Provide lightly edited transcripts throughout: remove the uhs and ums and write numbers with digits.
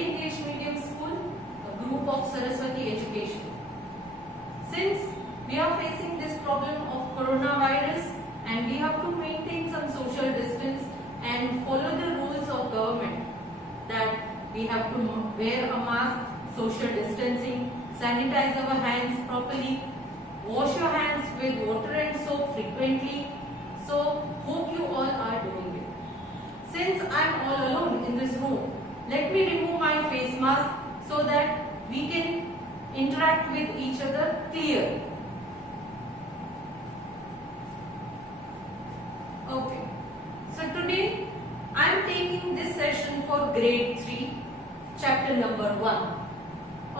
Delhi English Medium School, a group of Saraswati Education. Since we are facing this problem of coronavirus and we have to maintain some social distance and follow the rules of government, that we have to wear a mask, social distancing, sanitize our hands properly, wash your hands with water and soap frequently. So hope you all are doing it. Since I am all alone in this room, let me remove my face mask so that we can interact with each other clearly. Okay. So today I am taking this session for grade 3, chapter number 1,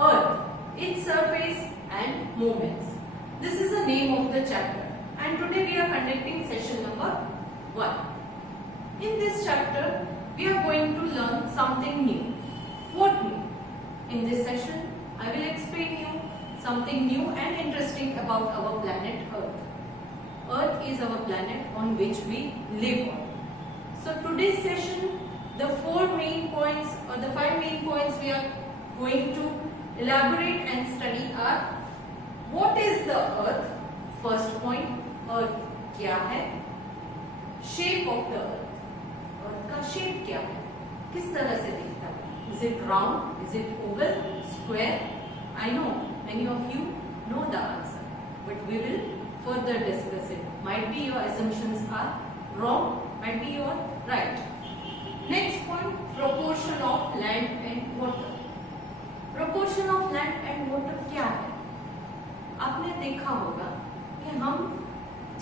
Earth, its surface and movements. This is the name of the chapter, and today we are conducting session number 1. In this chapter, we are going to learn something new. What new? In this session, I will explain you something new and interesting about our planet Earth. Earth is our planet on which we live on. So today's session, the 5 main points we are going to elaborate and study are: what is the Earth? First point, Earth क्या है? Shape of the Earth. Earth का shape क्या है? किस तरह से दिखता है? Is it round? Is it oval? Square? I know many of you know the answer, but we will further discuss it. Might be your assumptions are wrong, might be you are right. Next point, proportion of land and water. Proportion of land and water क्या है? आपने देखा होगा कि हम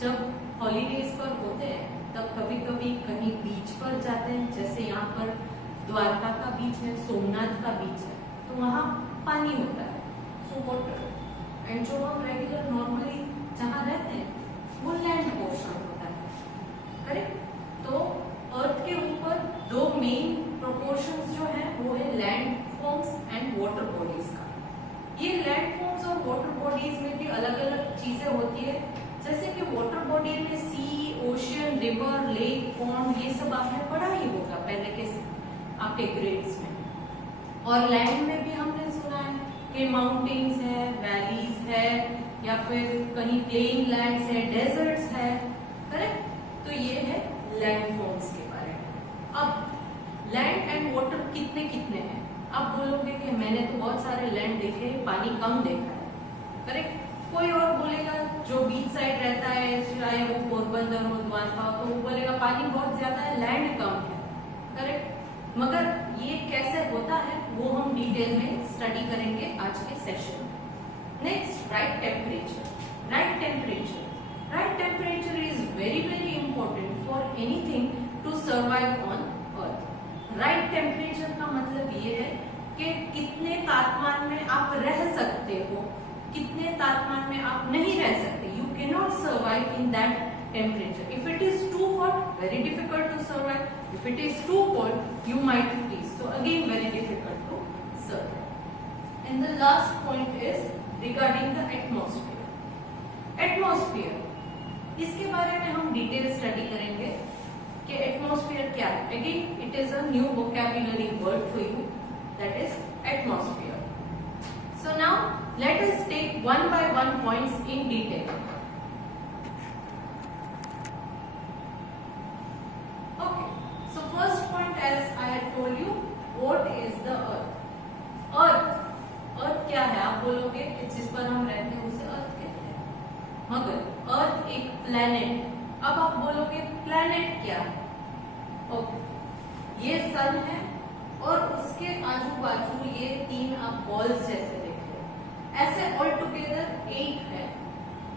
जब holidays पर होते हैं तब कभी कभी कहीं बीच पर जाते हैं, जैसे यहाँ पर द्वारका का बीच है, सोमनाथ का बीच है, तो वहाँ पानी होता है, सो वाटर. एंड जो हम रेगुलर नॉर्मली जहाँ रहते हैं वो लैंड पोर्शन होता है, करेक्ट? तो अर्थ के ऊपर 2 मेन प्रोपोर्शंस जो है वो है land forms and water bodies का. ये लैंड फॉर्म्स और वाटर बॉडीज में भी अलग अलग चीजें होती है, जैसे कि वाटर बॉडी में सी, ओशियन, रिवर, लेक, पॉन्ड, ये सब आपने पढ़ा ही होगा पहले के आपके ग्रेड्स में. और लैंड में भी हमने सुना है कि माउंटेन्स है, वैलीज है, या फिर कहीं प्लेन लैंड्स है, डेजर्ट्स है, करेक्ट? तो ये है लैंड फॉर्म्स के बारे में. अब लैंड एंड वाटर कितने कितने हैं? आप बोलोगे कि मैंने तो बहुत सारे लैंड देखे, पानी कम देखा है, करेक्ट? कोई और बोलेगा जो बीच साइड रहता है, चाहे वो पोरबंदर हो, द्वारका हो, तो वो बोलेगा पानी बहुत ज्यादा है, लैंड कम है, करेक्ट? मगर ये कैसे होता है वो हम डिटेल में स्टडी करेंगे आज के सेशन में. Next, right temperature. Right temperature. Right temperature is very very important for anything to survive on Earth. Right temperature का मतलब ये है कि कितने तापमान में आप रह सकते हो, कितने तापमान में आप नहीं रह सकते. You can not survive in that temperature. If it is too hot, very difficult to survive. If it is too cold, you might freeze. So again, very difficult to survive. And the last point is regarding the atmosphere. Atmosphere. इसके बारे में हम detail study करेंगे कि atmosphere क्या है. Again, it is a new vocabulary word for you. That is atmosphere. So now let us take one by one points in detail. Told you what is the earth. Earth क्या है? आप बोलोगे कि जिस पर हम रहते हैं उसे अर्थ कहते हैं, मगर अर्थ एक प्लैनेट. अब आप बोलोगे प्लैनेट क्या है? ओके, ये सन है और उसके आजू बाजू ये 3 आप बॉल्स जैसे देख रहे हो, ऐसे ऑल टुगेदर 8 है.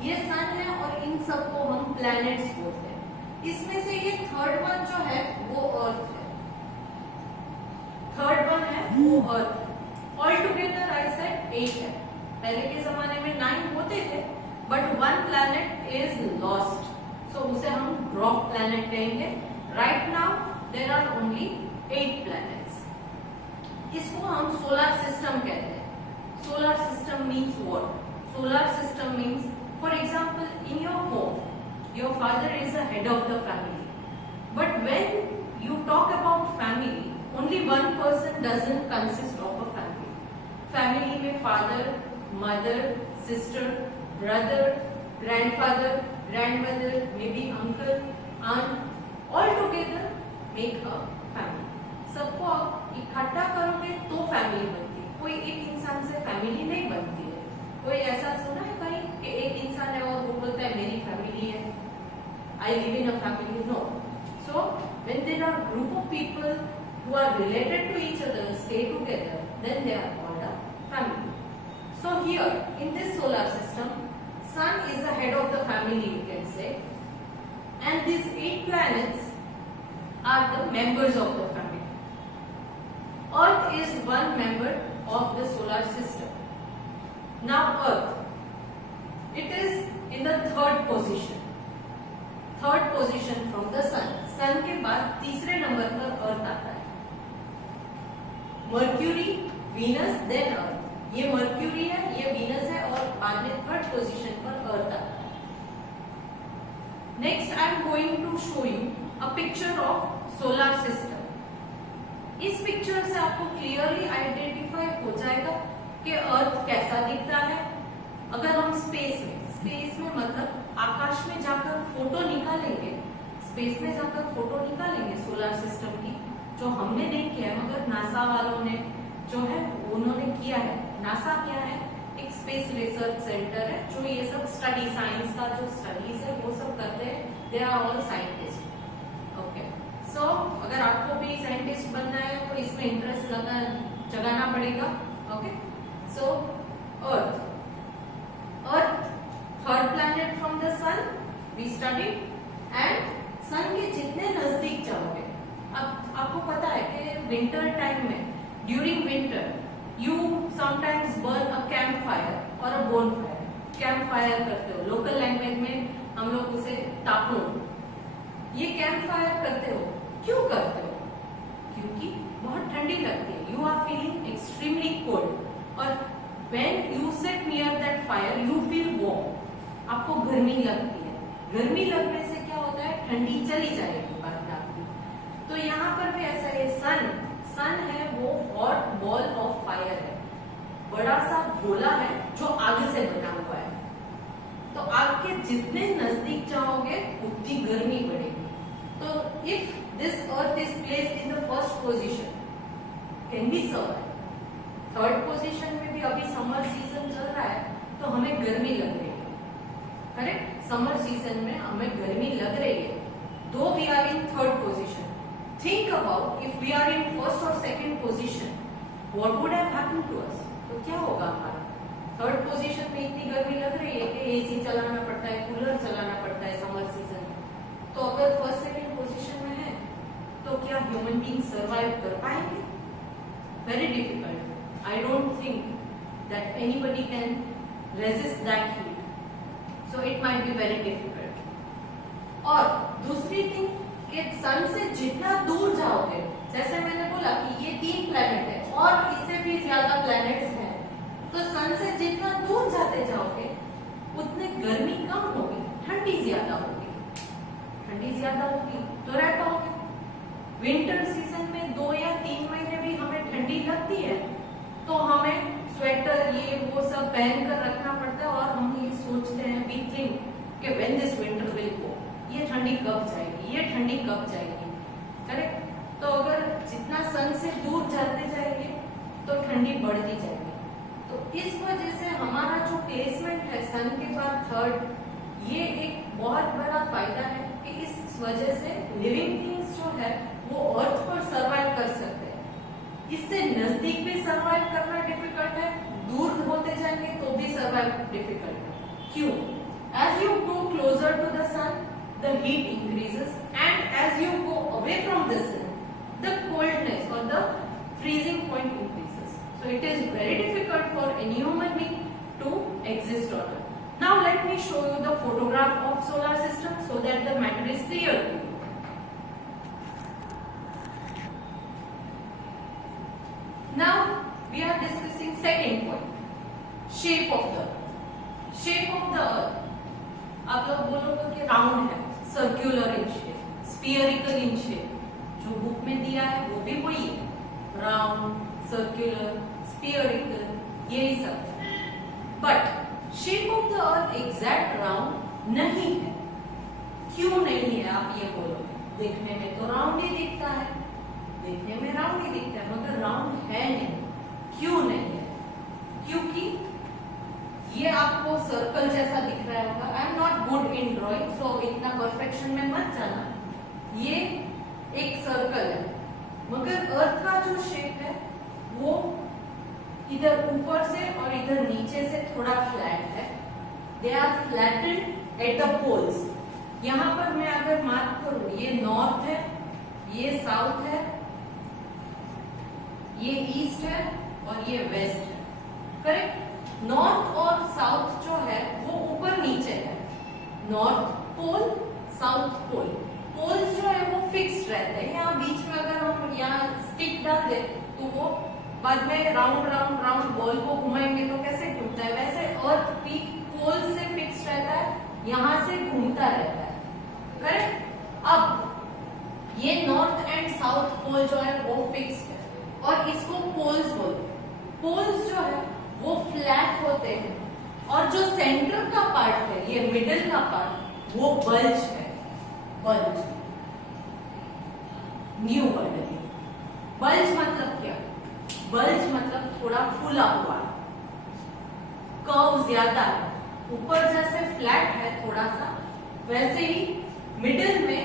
ये सन है और इन सबको हम प्लैनेट्स बोलते हैं. इसमें से ये थर्ड वन जो है वो अर्थ है. थर्ड वन है वो Earth. All together I said 8 है. पहले के जमाने में 9 होते थे, but 1 planet is lost, so उसे हम ड्रॉप प्लैनेट कहेंगे. Right now there are only 8 planets. इसको हम सोलर सिस्टम कहते हैं. Solar system means what? Solar system means, for example, in your home your father is the head of the family, but when you talk about family, only one person doesn't consist of a family. Family में father, mother, sister, brother, grandfather, grandmother, may be uncle, aunt, all together make a family. सबको आप इकट्ठा करोगे तो family बनती है। कोई एक इंसान से फैमिली नहीं बनती है। कोई ऐसा सुना है कहीं कि एक इंसान है और वो बोलता है मेरी फैमिली है, I live in a family? No. So when there are group of people who are related to each other, stay together, then they are called a family. So here in this solar system, Sun is the head of the family, you can say, and these 8 planets are the members of the family. Earth is one member of the solar system. Now Earth, it is in the third position. Third position from the sun. Sun के बाद तीसरे नंबर पर अर्थ आता है। Mercury, Venus, then earth. ये Mercury है, ये वीनस है और बाद में थर्ड पोजीशन पर अर्थ आता है। Next I am going to show you a picture of solar system. इस पिक्चर से आपको क्लियरली आइडेंटिफाई हो जाएगा कि अर्थ कैसा दिखता है। अगर हम स्पेस में मतलब आकाश में जाकर फोटो निकालेंगे, स्पेस में जाकर फोटो निकालेंगे सोलर सिस्टम की, जो हमने नहीं किया है मगर नासा वालों ने जो है उन्होंने किया है। नासा क्या है? एक स्पेस रिसर्च सेंटर है जो ये सब स्टडी, साइंस का जो स्टडीज है वो सब करते हैं। They are all scientist. Okay, so अगर आपको भी साइंटिस्ट बनना है तो इसमें इंटरेस्ट जगाना पड़ेगा। Okay, so earth third planet from the sun we study, and sun के जितने नजदीक जाओगे, अब आपको पता है कि विंटर टाइम में, during winter you sometimes burn a camp fire और a bonfire. Camp fire करते हो, लोकल लैंग्वेज में हम लोग उसे तापून। ये कैंप फायर करते हो, क्यों करते हो? क्योंकि बहुत ठंडी लगती है, you are feeling extremely cold, और when you sit near that fire you feel warm, आपको गर्मी लगती है। गर्मी लगने से क्या होता है? ठंडी चली जाएगी बात आपकी। तो यहाँ पर भी ऐसा है। सन है वो हॉट बॉल ऑफ फायर है, बड़ा सा गोला है जो आग से बना हुआ है। तो आग के जितने नजदीक जाओगे उतनी गर्मी बढ़ेगी। तो if this earth is placed in the first position, can be survive. Third position में भी अभी समर सीजन चल रहा है तो हमें गर्मी लग रही है, करेक्ट? समर सीजन में हमें गर्मी लग रही है, though we are in third position. Think about if we are in first और second position, what would have happened to us? तो क्या होगा हमारा? थर्ड पोजीशन में इतनी गर्मी लग रही है कि एसी चलाना पड़ता है, कूलर चलाना पड़ता है समर सीजन में। तो अगर फर्स्ट सेकंड पोजीशन में है तो क्या ह्यूमन बीइंग सर्वाइव कर पाएंगे? Very difficult. I don't think that anybody can resist that heat. So it might be very difficult. और दूसरी थिंग कि सन से जितना दूर जाओगे, जैसे मैंने बोला कि ये 3 प्लैनेट है और इससे भी ज्यादा प्लैनेट्स हैं, तो सन से जितना दूर जाते जाओगे उतने गर्मी कम होगी, ठंडी ज्यादा होगी। ठंडी ज्यादा होगी तो रह पाओगे। विंटर सीजन में 2 या 3 महीने भी हमें ठंडी लगती है तो हमें स्वेटर ये वो सब पहन कर रखना पड़ता है, और हम ये सोचते हैं, वी थिंक कि when this winter will go, ये ठंडी कब जाएगी, ये ठंडी कब जाएगी, करेक्ट? तो अगर जितना सन से दूर जाते जाएंगे तो ठंडी बढ़ती जाएगी। तो इस वजह से हमारा जो प्लेसमेंट है सन के बाद थर्ड, ये एक बहुत बड़ा फायदा है कि इस वजह से लिविंग थिंग्स जो है वो अर्थ पर सर्वाइव कर सकते हैं। इससे नजदीक भी सर्वाइव करना डिफिकल्ट है, दूर होते जाएंगे तो भी सर्वाइव डिफिकल्ट है। क्यों? As you go closer to the sun the heat increases, and as you go away from the sun the coldness और the freezing point increases. So it is very difficult for any human being to exist on earth. Now let me show you the photograph of solar system so that the matter is clear to you. Now we are discussing second point, shape of the earth. Shape of the earth, आप लोग बोलोगे कि round है, circular in shape, spherical in shape. जो book में दिया है वो भी वही है, राउंड, सर्कुलर, स्फीयरिकल, यही सब है। But shape of the earth exact round नहीं है। क्यों नहीं है आप ये बोलोगे? देखने में तो राउंड ही दिखता है, देखने में राउंड ही दिखता है, मगर राउंड है नहीं। क्यों नहीं है? क्योंकि ये आपको सर्कल जैसा दिख रहा होगा। I am not good in drawing, so इतना परफेक्शन में मत जाना। ये एक सर्कल है, मगर अर्थ का जो शेप है वो इधर ऊपर से और इधर नीचे से थोड़ा फ्लैट है। They are flatted at the poles. यहाँ पर मैं अगर मार्क करूं, ये नॉर्थ है, ये साउथ है, ये ईस्ट है और ये वेस्ट है, करेक्ट। नॉर्थ और साउथ जो है वो ऊपर नीचे है। North pole, south pole. Poles जो है वो फिक्स्ड रहते हैं। यहाँ बीच में अगर हम यहाँ स्टिक डाल दे तो वो बाद में राउंड राउंड राउंड बॉल को घुमाएंगे तो कैसे घूमता है, वैसे अर्थ भी पोल से फिक्स्ड रहता है, यहाँ से घूमता रहता है, करेक्ट। अब ये नॉर्थ एंड साउथ पोल जो है वो फिक्स्ड है और इसको पोल्स बोलते हैं। पोल्स जो है वो फ्लैट होते हैं और जो सेंटर का पार्ट है, ये मिडिल का पार्ट, वो बल्ज है। बल्ज, न्यू वर्ड है। बल्ज मतलब क्या? बल्ज मतलब थोड़ा फूला हुआ, कर्व ज्यादा है। ऊपर जैसे फ्लैट है थोड़ा सा, वैसे ही मिडिल में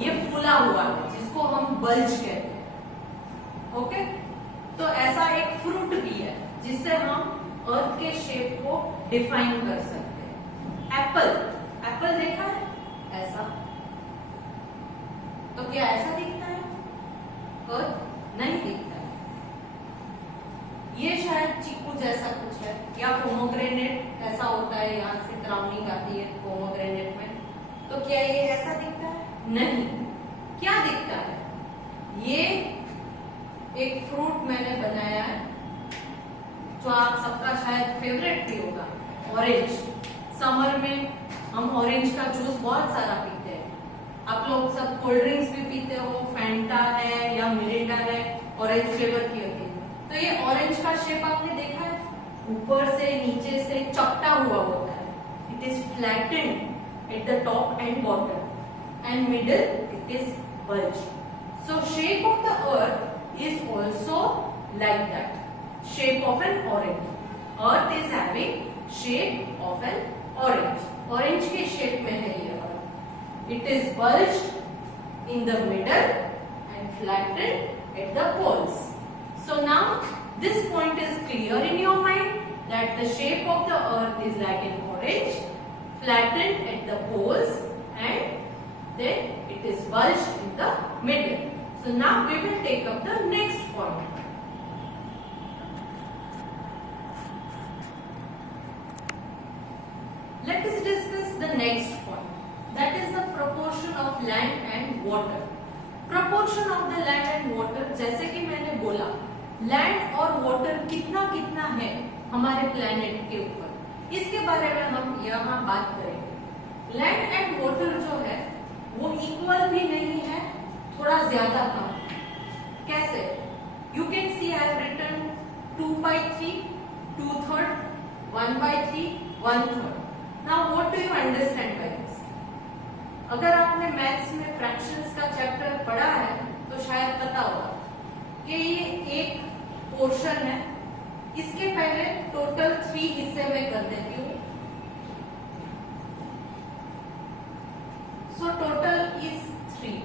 ये फूला हुआ है, जिसको हम बल्ज कहते हैं। ओके, तो ऐसा एक फ्रूट भी है जिससे हम अर्थ के शेप को डिफाइन कर सकते हैं। एप्पल, एप्पल देखा है ऐसा? तो क्या ऐसा दिखता है? अर्थ नहीं दिखता है। ये शायद चीकू जैसा कुछ है, या पोमोग्रेनेट ऐसा होता है, यहाँ से क्राउनिंग आती है पोमोग्रेनेट में। तो क्या ये ऐसा दिखता है? नहीं। क्या दिखता है? ये एक फ्रूट मैंने बनाया है जो आप सबका शायद फेवरेट भी होगा, ऑरेंज। समर में हम ऑरेंज का जूस बहुत सारा पीते हैं। आप लोग सब कोल्ड ड्रिंक्स भी पीते हो, फैंटा है या मिरिंडा है, ऑरेंज फ्लेवर की होती है। तो ये ऑरेंज का शेप आपने देखा है, ऊपर से नीचे से चपटा हुआ होता है। It is flattened at the top and bottom and middle it is bulge. So shape of the earth is also like that, shape of an orange. Earth is having shape of an orange. Orange के shape में है ये Earth. It is bulged in the middle and flattened at the poles. So now this point is clear in your mind that the shape of the Earth is like an orange, flattened at the poles and then it is bulged in the middle. So now we will take up the next point. Let us discuss the next point, that is the proportion of land and water. Proportion of the land and water, जैसे कि मैंने बोला, land और water कितना कितना है हमारे planet के ऊपर, इसके बारे में हम यहाँ बात करेंगे। लैंड एंड वाटर जो है वो इक्वल भी नहीं है, थोड़ा ज्यादा कम। कैसे? You can see I have written 2/3, 2/3, 1/3, 1/3। Now what do you understand by this? अगर आपने मैथ्स में फ्रैक्शंस का चैप्टर पढ़ा है तो शायद पता होगा कि ये एक पोर्शन है, इसके पहले टोटल 3 हिस्से में कर देती हूँ। So total is 3।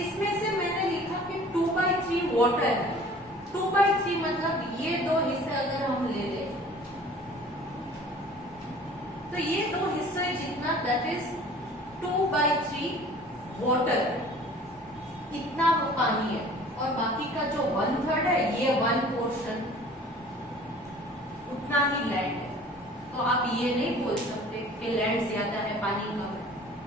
इसमें से मैंने लिखा कि 2/3 वाटर है। 2/3 मतलब ये 2 हिस्से अगर हम ले लें तो ये 2 हिस्से जितना, दैट इज 2/3 वाटर, इतना वो पानी है। और बाकी का जो 1/3 है, ये 1 पोर्शन उतना ही लैंड है। तो आप ये नहीं बोल सकते कि लैंड ज्यादा है पानी कम है,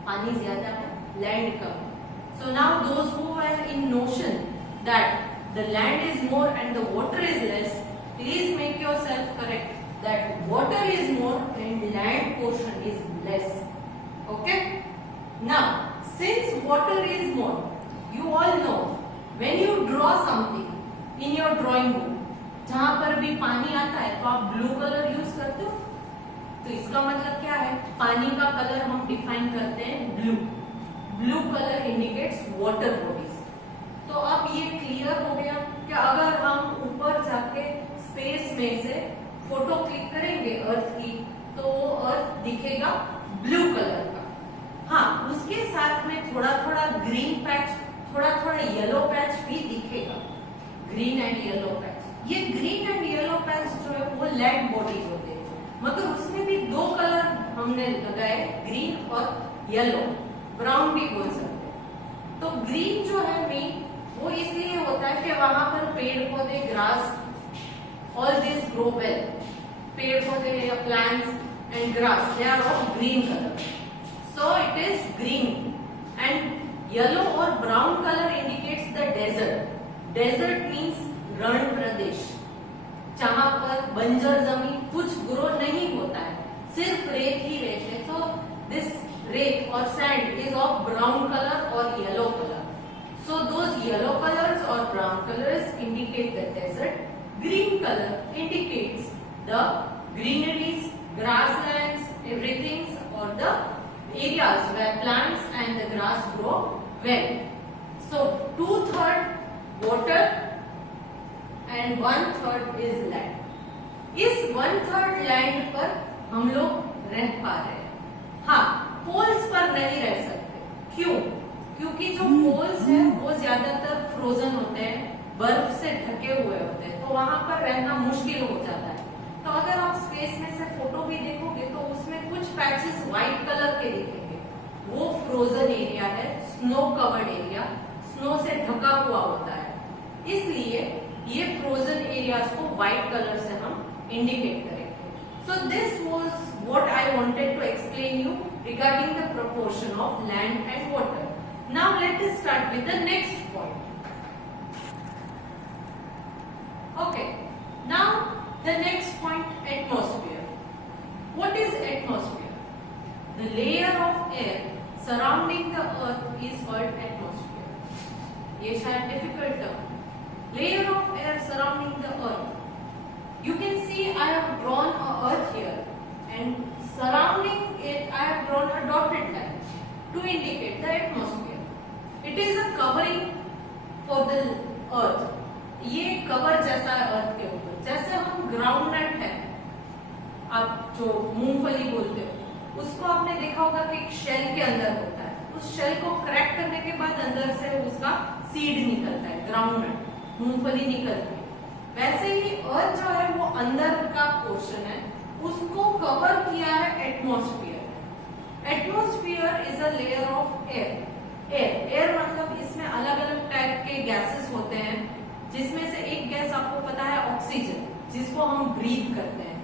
पानी ज्यादा है लैंड कम है। So now those who are in notion that the land is more and the water is less, please make yourself correct that water is more and land portion is less. Okay? Now, since water is more, you all know when you draw something in your drawing book, जहां पर भी पानी आता है तो आप blue colour use करते हो, तो इसका मतलब क्या है, पानी का कलर हम डिफाइन करते हैं blue. Blue colour indicates water bodies. तो अब ये क्लियर हो गया कि अगर हम ऊपर जाके स्पेस में से फोटो क्लिक करेंगे अर्थ की, तो अर्थ दिखेगा ब्लू कलर का। हाँ, उसके साथ में थोड़ा थोड़ा ग्रीन पैच, थोड़ा थोड़ा येलो पैच भी दिखेगा, ग्रीन एंड येलो पैच। ये ग्रीन एंड येलो पैच जो है वो लैंड बॉडीज होते हैं, मगर उसमें भी दो कलर हमने लगाए, ग्रीन और येलो, ब्राउन भी बोल सकते हैं। तो ग्रीन जो है मेन वो इसलिए होता है कि वहां पर पेड़ पौधे, grass, all this grow well. पेड़ पौधे या plants and grass, they are of green colour, so it is green. And yellow और brown colour indicates the desert. Desert means रण प्रदेश, जहां पर बंजर जमीन, कुछ ग्रो नहीं होता है, सिर्फ रेत ही रेत है। तो दिस रेत और sand is of brown colour और yellow colour. So those yellow colors or brown colors indicate the desert. Green color indicates the greeneries, grasslands, everything, or the areas where plants and the grass grow well. So 2/3 water and 1/3 is land. इस 1/3 land पर हम लोग रह पा रहे हैं। हाँ, poles पर नहीं रह सकते। क्यों? क्योंकि जो पोल्स है वो ज्यादातर फ्रोजन होते हैं, बर्फ से ढके हुए होते हैं, तो वहां पर रहना मुश्किल हो जाता है। तो अगर आप स्पेस में से फोटो भी देखोगे तो उसमें कुछ पैचेस व्हाइट कलर के दिखेंगे, वो फ्रोजन एरिया है, स्नो कवर्ड एरिया, स्नो से ढका हुआ होता है, इसलिए ये फ्रोजन एरियाज को व्हाइट कलर से हम इंडिकेट करेंगे। So this was what I wanted to explain you regarding the proportion of land and water. Now let us start with the next point. Okay, now the next point, atmosphere. What is atmosphere? The layer of air surrounding the earth is called atmosphere. ये शायद difficult term. Layer of air surrounding the earth. You can see I have drawn a earth here, and surrounding it I have drawn a dotted line to indicate the atmosphere. It is a covering for the earth. ये cover जैसा है अर्थ के ऊपर, जैसे हम ground नट है, आप जो मूंगफली बोलते हो, उसको आपने देखा होगा कि एक शेल के अंदर होता है, उस शेल को क्रैक करने के बाद अंदर से उसका सीड निकलता है, ग्राउंड नट, मूंगफली निकलती है। वैसे ही अर्थ जो है वो अंदर का पोर्शन है, उसको कवर किया है atmosphere. Atmosphere is a layer of air. Air मतलब इसमें अलग अलग टाइप के गैसेस होते हैं, जिसमें से एक गैस आपको पता है ऑक्सीजन, जिसको हम ब्रीथ करते हैं,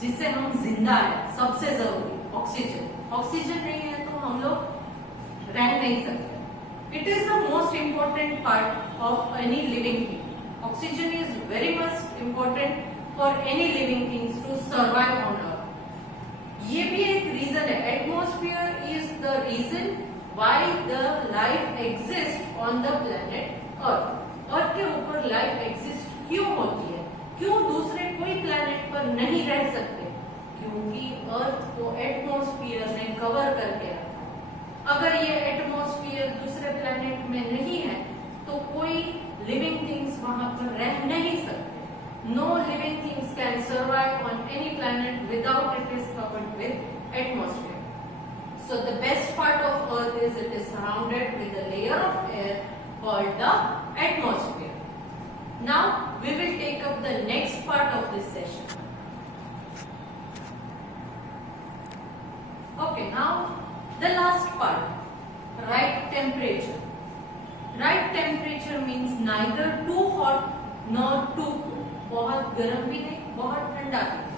जिससे हम जिंदा है, सबसे जरूरी ऑक्सीजन। ऑक्सीजन नहीं है तो हम लोग रह नहीं सकते। It is the most important part of any living thing. Oxygen is very much important for any living things to survive on Earth. ये भी एक रीजन है, atmosphere is the reason why the life exists on the planet Earth। Earth के ऊपर life exist क्यों होती है, क्यों दूसरे कोई प्लेनेट पर नहीं रह सकते? क्योंकि अर्थ को एटमॉस्फेयर ने कवर करके रखा। अगर ये एटमॉस्फेयर दूसरे प्लेनेट में नहीं है तो कोई लिविंग थिंग्स वहां पर रह नहीं सकते। No living things can survive on any planet without it is covered with atmosphere. So the best part of Earth is it is surrounded with a layer of air called the atmosphere. Now we will take up the next part of this session. Okay, now the last part, right temperature. Right temperature means neither too hot nor too cold. बहुत गर्म भी नहीं, बहुत ठंडा भी नहीं।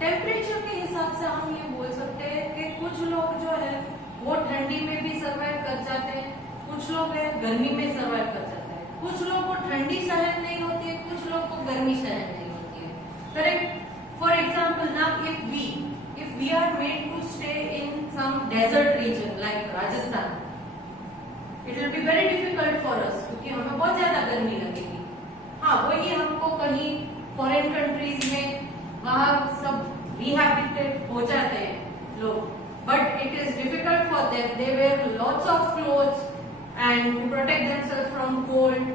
Temperature के हिसाब से हम ये बोल सकते हैं कि कुछ लोग जो है वो ठंडी में भी सर्वाइव कर जाते हैं, कुछ लोग है गर्मी में सर्वाइव कर जाते हैं, कुछ लोग को ठंडी सहन नहीं होती है, कुछ लोग को गर्मी सहन नहीं होती है। Correct? For example now if we are made to stay in some desert region like Rajasthan, it will be very difficult for us, क्योंकि हमें बहुत ज्यादा गर्मी लगेगी। हाँ, वही हमको उनको कहीं फॉरेन कंट्रीज में वहाँ सब रिहैबिलिटेट हो जाते हैं लोग, but it is difficult for them. They wear lots of clothes and to protect themselves from cold,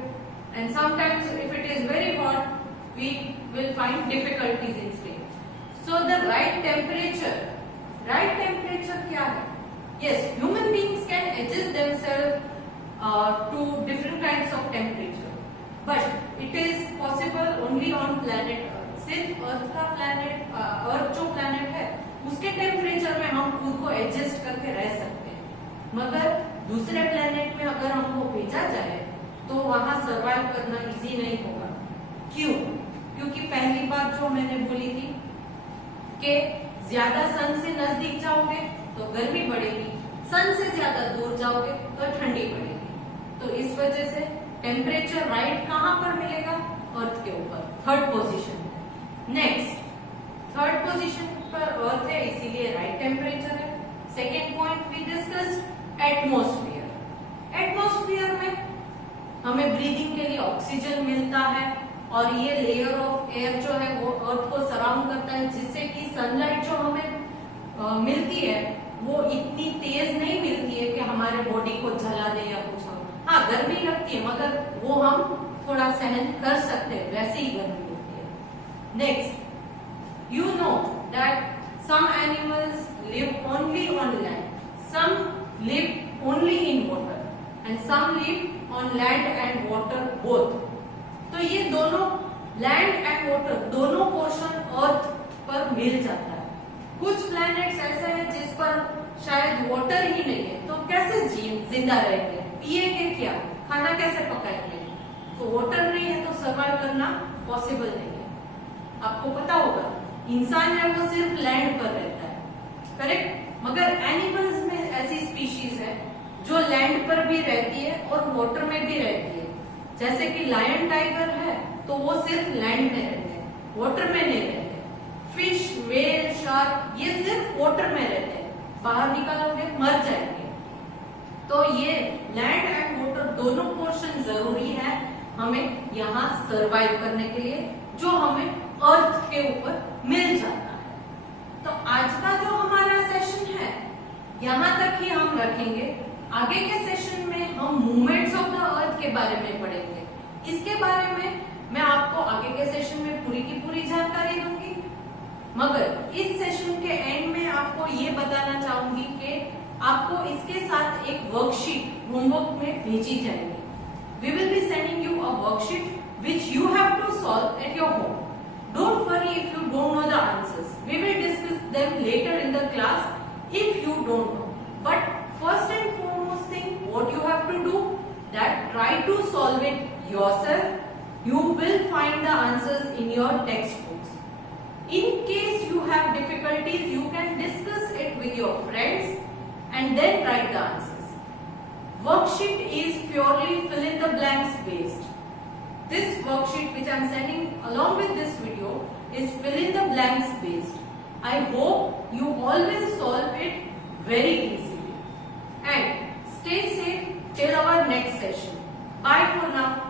and sometimes if it is very hot we will find difficulties in sleep. So the right temperature क्या है? Yes, human beings can adjust themselves to different kinds of temperature, but it is possible only on planet Earth. सिर्फ अर्थ का planet, अर्थ जो planet है उसके temperature में हम खुद को एडजस्ट करके रह सकते हैं, मगर दूसरे प्लेनेट में अगर हमको भेजा जाए तो वहां सरवाइव करना इजी नहीं होगा. क्यों? क्योंकि पहली बात जो मैंने बोली थी कि ज्यादा सन से नजदीक जाओगे तो गर्मी बढ़ेगी, सन से ज्यादा दूर जाओगे तो ठंडी बढ़ेगी. तो इस वजह से टेम्परेचर राइट कहां पर मिलेगा? अर्थ के ऊपर, third position. Next, third position पर अर्थ है, इसीलिए राइट टेम्परेचर है. Second point we discussed atmosphere. Atmosphere में हमें ब्रीदिंग के लिए ऑक्सीजन मिलता है और ये लेयर ऑफ एयर जो है वो अर्थ को सराउंड करता है, जिससे कि सनलाइट जो हमें मिलती है वो इतनी तेज नहीं मिलती है कि हमारे बॉडी को जला दे या कुछ हो. हाँ, गर्मी लगती है मगर वो हम थोड़ा सहन कर सकते हैं, वैसे ही गर्मी लगती है. Next, you know that some animals live only on land, some live only in water, and some live on land and water both. तो ये दोनों लैंड एंड वाटर दोनों पोर्शन अर्थ पर मिल जाता है. कुछ प्लैनेट्स ऐसे हैं जिस पर शायद वाटर ही नहीं है, तो कैसे जिंदा रहेंगे, पिएंगे क्या, खाना कैसे पकाएंगे? तो वाटर नहीं है तो सर्वाइव करना पॉसिबल नहीं है. आपको पता होगा इंसान है वो सिर्फ लैंड पर रहता है, करेक्ट, मगर एनिमल्स में ऐसी स्पीशीज है जो लैंड पर भी रहती है और वाटर में भी रहती है. जैसे कि लायन टाइगर है तो वो सिर्फ लैंड में रहते हैं, वाटर में नहीं रहते. फिश, व्हेल, शार्क ये सिर्फ वाटर में रहते हैं, बाहर निकालोगे मर जाएंगे. तो ये लैंड एंड वाटर दोनों पोर्शन जरूरी है हमें यहाँ सर्वाइव करने के लिए, जो हमें अर्थ के ऊपर मिल जाता है. तो आज का जो हमारा सेशन है यहाँ तक ही हम रखेंगे. आगे के सेशन में हम मूवमेंट्स ऑफ द अर्थ के बारे में पढ़ेंगे. इसके बारे में मैं आपको आगे के सेशन में पूरी की पूरी जानकारी दूंगी, मगर इस सेशन के एंड में आपको ये बताना चाहूंगी कि आपको इसके साथ एक वर्कशीट होमवर्क में भेजी जाएगी. We will be sending you a worksheet which you have to solve at your home. Don't worry if you don't know the answers. We will discuss them later in the class if you don't know. But first and foremost thing, what you have to do, that try to solve it yourself. You will find the answers in your textbooks. In case you have difficulties, you can discuss it with your friends and then write the answers. Worksheet is purely fill in the blanks based. This worksheet which I am sending along with this video is fill in the blanks based. I hope you all will solve it very easily. And stay safe till our next session. Bye for now.